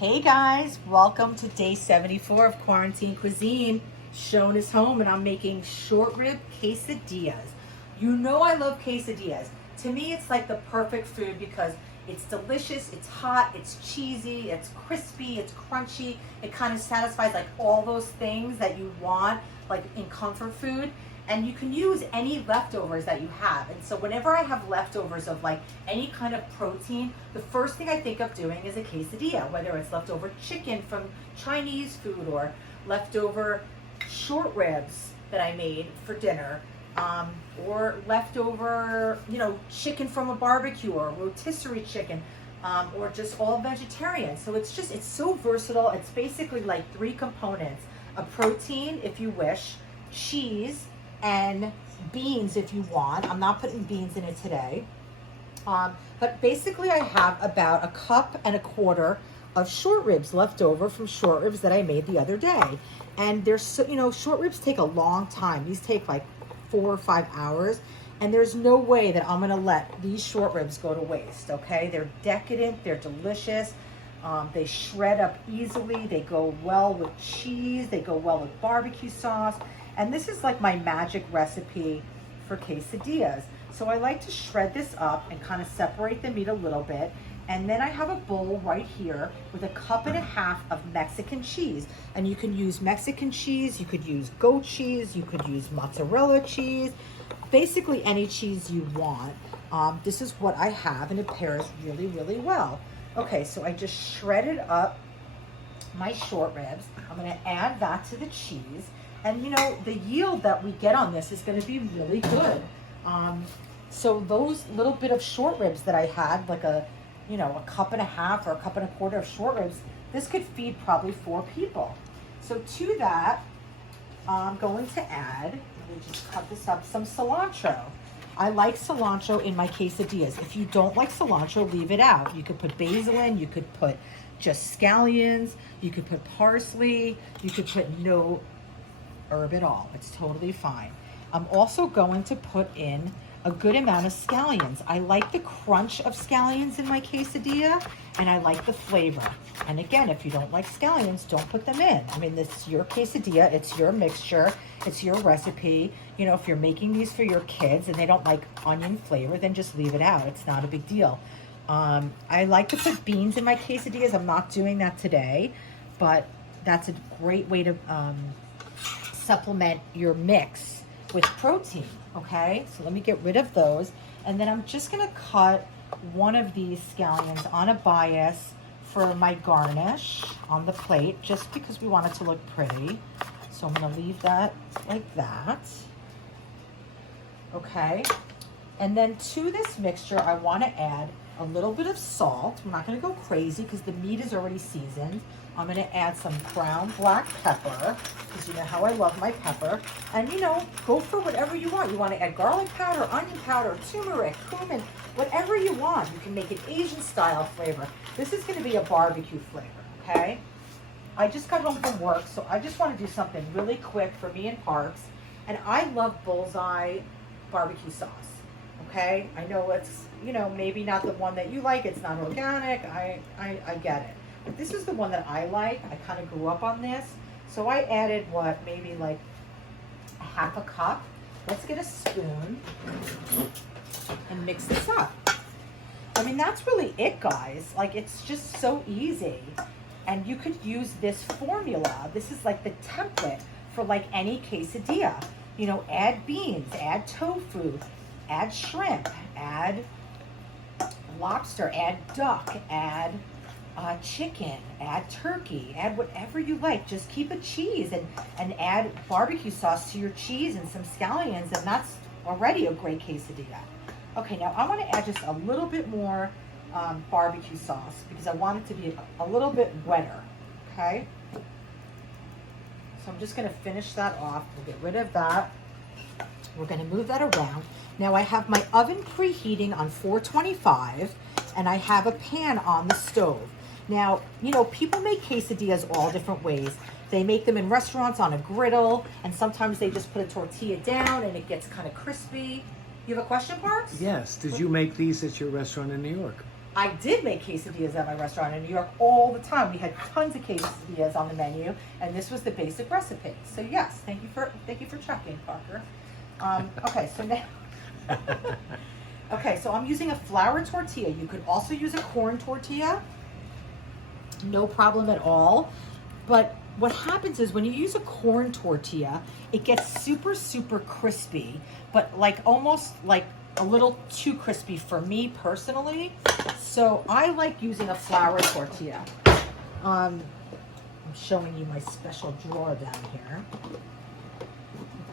Hey guys, welcome to day 74 of Quarantine Cuisine. Schoen is home and I'm making short rib quesadillas. You know I love quesadillas. To me, it's like the perfect food because it's delicious, it's hot, it's cheesy, it's crispy, it's crunchy. It kind of satisfies like all those things that you want like in comfort food. And you can use any leftovers that you have. And so whenever I have leftovers of like any kind of protein, the first thing I think of doing is a quesadilla, whether it's leftover chicken from Chinese food or leftover short ribs that I made for dinner, or leftover, chicken from a barbecue or rotisserie chicken, or just all vegetarian. So it's so versatile. It's basically like three components: a protein, if you wish, cheese, and beans if you want. I'm not putting beans in it today. But basically I have about 1.25 cups of short ribs left over from short ribs that I made the other day. And they're so, short ribs take a long time. These take like 4 or 5 hours. And there's no way that I'm gonna let these short ribs go to waste, okay? They're decadent, they're delicious. They shred up easily. They go well with cheese. They go well with barbecue sauce. And this is like my magic recipe for quesadillas. So I like to shred this up and kind of separate the meat a little bit. And then I have a bowl right here with 1.5 cups of Mexican cheese. And you can use Mexican cheese, you could use goat cheese, you could use mozzarella cheese, basically any cheese you want. This is what I have and it pairs really, really well. Okay, so I just shredded up my short ribs. I'm gonna add that to the cheese. And the yield that we get on this is gonna be really good. So those little bit of short ribs that I had, like a 1.5 cups or 1.25 cups of short ribs, this could feed probably 4 people. So to that, I'm going to add, let me just cut this up, some cilantro. I like cilantro in my quesadillas. If you don't like cilantro, leave it out. You could put basil in, you could put just scallions, you could put parsley, you could put no herb at all. It's totally fine. I'm also going to put in a good amount of scallions. I like the crunch of scallions in my quesadilla, and I like the flavor. And again, if you don't like scallions, don't put them in. I mean, this is your quesadilla, it's your mixture, it's your recipe. If you're making these for your kids and they don't like onion flavor, then just leave it out. It's not a big deal. I like to put beans in my quesadillas. I'm not doing that today, but that's a great way to supplement your mix with protein. Okay, so let me get rid of those, and then I'm just gonna cut one of these scallions on a bias for my garnish on the plate, just because we want it to look pretty. So I'm gonna leave that like that. Okay, and then to this mixture I want to add a little bit of salt. I'm not gonna go crazy because the meat is already seasoned. I'm gonna add some ground black pepper, because you know how I love my pepper. And go for whatever you want. You wanna add garlic powder, onion powder, turmeric, cumin, whatever you want. You can make an Asian style flavor. This is gonna be a barbecue flavor, okay? I just got home from work, so I just wanna do something really quick for me and Parks. And I love Bullseye barbecue sauce, okay? I know it's, maybe not the one that you like. It's not organic, I get it. But this is the one that I like. I kind of grew up on this. So I added maybe like 1/2 cup. Let's get a spoon and mix this up. I mean, that's really it, guys. Like, it's just so easy. And you could use this formula. This is like the template for like any quesadilla. Add beans, add tofu, add shrimp, add lobster, add duck, add chicken, add turkey, add whatever you like. Just keep a cheese and add barbecue sauce to your cheese and some scallions, and that's already a great quesadilla. Okay, now I want to add just a little bit more barbecue sauce because I want it to be a little bit wetter, okay? So I'm just going to finish that off. We'll get rid of that. We're going to move that around. Now I have my oven preheating on 425, and I have a pan on the stove. Now, people make quesadillas all different ways. They make them in restaurants on a griddle, and sometimes they just put a tortilla down and it gets kind of crispy. You have a question, Parks? Yes. Did you make these at your restaurant in New York? I did make quesadillas at my restaurant in New York all the time. We had tons of quesadillas on the menu, and this was the basic recipe. So yes, thank you for checking, Parker. Okay, so now, okay, so I'm using a flour tortilla. You could also use a corn tortilla, no problem at all. But what happens is when you use a corn tortilla, it gets super, super crispy, but like almost like a little too crispy for me personally. So I like using a flour tortilla. I'm showing you my special drawer down here.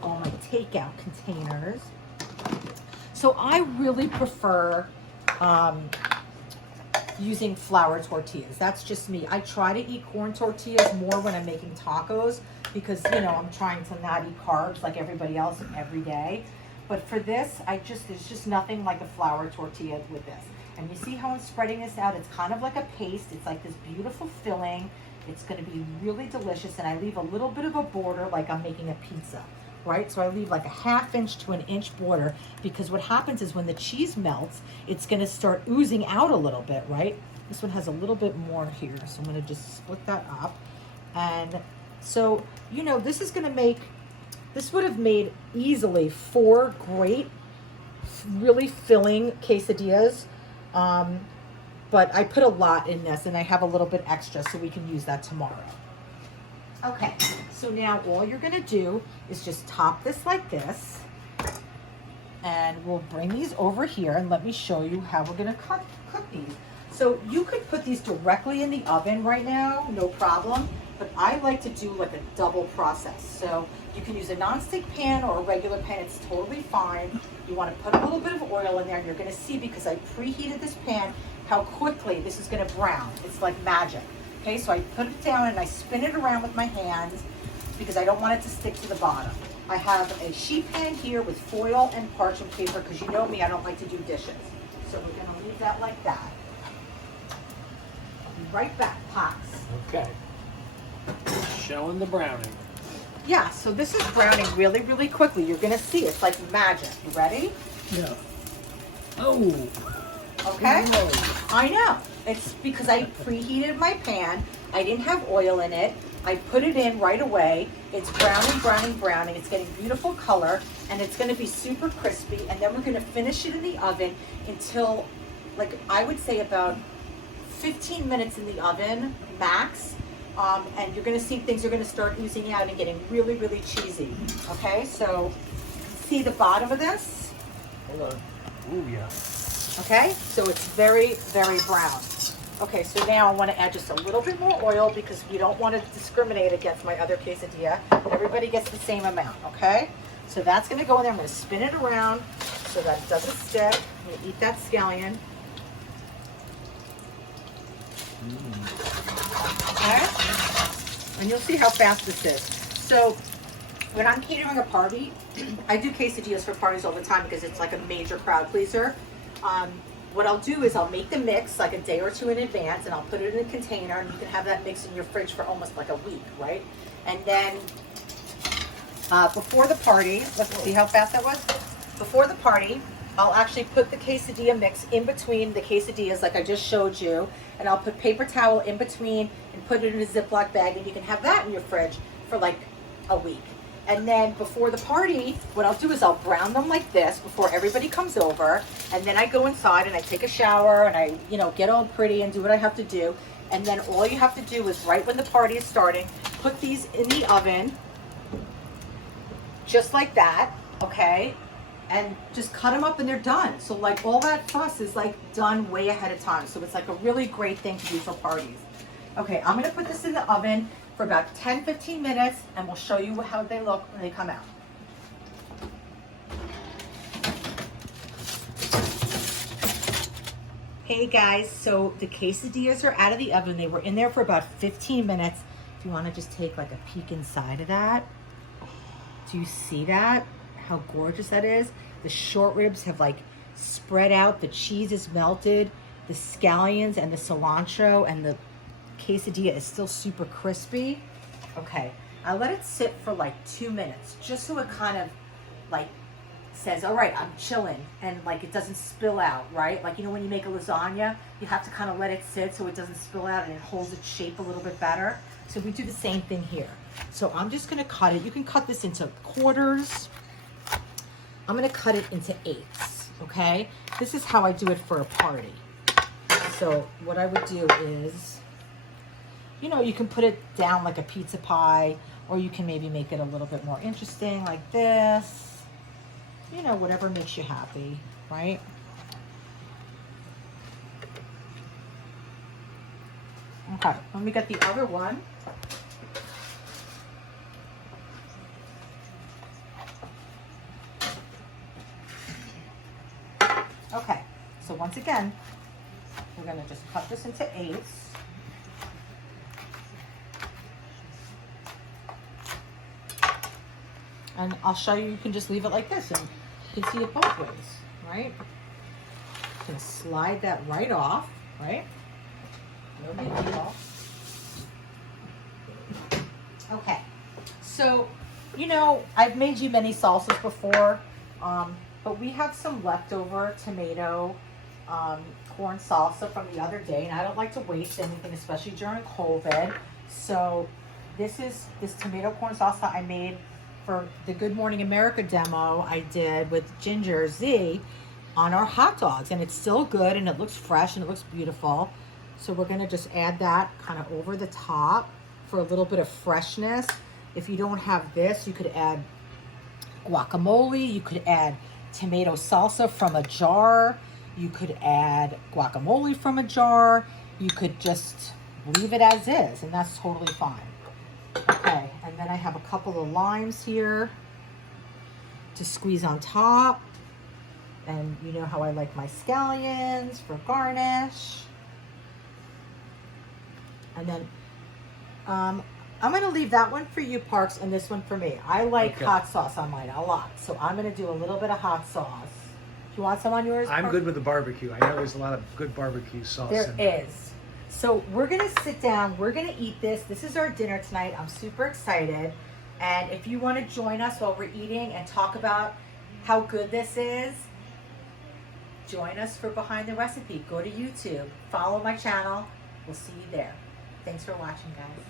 All my takeout containers. So I really prefer using flour tortillas. That's just me. I try to eat corn tortillas more when I'm making tacos because, you know, I'm trying to not eat carbs like everybody else every day. But for this, there's just nothing like a flour tortilla with this. And you see how I'm spreading this out? It's kind of like a paste. It's like this beautiful filling. It's going to be really delicious. And I leave a little bit of a border like I'm making a pizza, right? So I leave like a 1/2 inch to an inch border because what happens is when the cheese melts, it's going to start oozing out a little bit, right? This one has a little bit more here. So I'm going to just split that up. And so, you know, this would have made easily 4 great, really filling quesadillas. But I put a lot in this and I have a little bit extra so we can use that tomorrow. Okay, so now all you're gonna do is just top this like this. And we'll bring these over here and let me show you how we're gonna cook these. So you could put these directly in the oven right now, no problem. But I like to do like a double process. So you can use a nonstick pan or a regular pan, it's totally fine. You wanna put a little bit of oil in there and you're gonna see because I preheated this pan, how quickly this is gonna brown. It's like magic. Okay, so I put it down and I spin it around with my hands because I don't want it to stick to the bottom. I have a sheet pan here with foil and parchment paper because you know me, I don't like to do dishes. So we're gonna leave that like that. I'll be right back, Pox. Okay. Showing the browning. Yeah, so this is browning really, really quickly. You're gonna see it's like magic. You ready? Yeah. Oh. Okay. Whoa. I know. It's because I preheated my pan. I didn't have oil in it. I put it in right away. It's browning, browning, browning. It's getting beautiful color and it's gonna be super crispy. And then we're gonna finish it in the oven until, like, I would say about 15 minutes in the oven, max. And you're gonna see things are gonna start oozing out and getting really, really cheesy. Okay, so see the bottom of this? Hold on. Ooh, yeah. Okay, so it's very, very brown. Okay, so now I want to add just a little bit more oil because we don't want to discriminate against my other quesadilla. Everybody gets the same amount, okay? So that's going to go in there. I'm going to spin it around so that it doesn't stick. I'm going to eat that scallion. Okay? And you'll see how fast this is. So when I'm catering a party, I do quesadillas for parties all the time because it's like a major crowd pleaser. What I'll do is I'll make the mix like a day or two in advance and I'll put it in a container and you can have that mix in your fridge for almost like a week, right? And then before the party, let's see how fast that was. Before the party, I'll actually put the quesadilla mix in between the quesadillas like I just showed you, and I'll put paper towel in between and put it in a Ziploc bag and you can have that in your fridge for like a week. And then before the party, what I'll do is I'll brown them like this before everybody comes over. And then I go inside and I take a shower and I, you know, get all pretty and do what I have to do. And then all you have to do is right when the party is starting, put these in the oven, just like that, okay? And just cut them up and they're done. So like all that fuss is like done way ahead of time. So it's like a really great thing to do for parties. Okay, I'm gonna put this in the oven for about 10-15 minutes and we'll show you how they look when they come out. Hey guys, so the quesadillas are out of the oven. They were in there for about 15 minutes. If you want to just take like a peek inside of that. Do you see that? How gorgeous that is? The short ribs have like spread out. The cheese is melted. The scallions and the cilantro and the quesadilla is still super crispy. Okay, I let it sit for like 2 minutes just so it kind of like says, all right, I'm chilling, and like it doesn't spill out, right? Like, you know, when you make a lasagna, you have to kind of let it sit so it doesn't spill out and it holds its shape a little bit better. So we do the same thing here. So I'm just gonna cut it. You can cut this into quarters. I'm gonna cut it into eighths, okay? This is how I do it for a party. So what I would do is, you know, you can put it down like a pizza pie, or you can maybe make it a little bit more interesting like this. You know, whatever makes you happy, right? Okay, let me get the other one. Okay, so once again, we're gonna just cut this into eighths. And I'll show you, you can just leave it like this and you can see it both ways, right? Just gonna slide that right off, right? No big deal. Okay, so, you know, I've made you many salsas before, but we have some leftover tomato corn salsa from the other day, and I don't like to waste anything, especially during COVID. So this tomato corn salsa I made for the Good Morning America demo I did with Ginger Z on our hot dogs, and it's still good and it looks fresh and it looks beautiful. So we're gonna just add that kind of over the top for a little bit of freshness. If you don't have this, you could add guacamole, you could add tomato salsa from a jar, you could add guacamole from a jar, you could just leave it as is, and that's totally fine. Okay, and then I have a couple of limes here to squeeze on top. And you know how I like my scallions for garnish. And then I'm gonna leave that one for you, Parks, and this one for me. I like hot sauce on mine a lot, so I'm gonna do a little bit of hot sauce. Do you want some on yours, I'm Parks? good with the barbecue. I know there's a lot of good barbecue sauce There in there. is. So we're gonna sit down, we're gonna eat this. This is our dinner tonight. I'm super excited. And if you wanna join us while we're eating and talk about how good this is, join us for Behind the Recipe. Go to YouTube, follow my channel. We'll see you there. Thanks for watching, guys.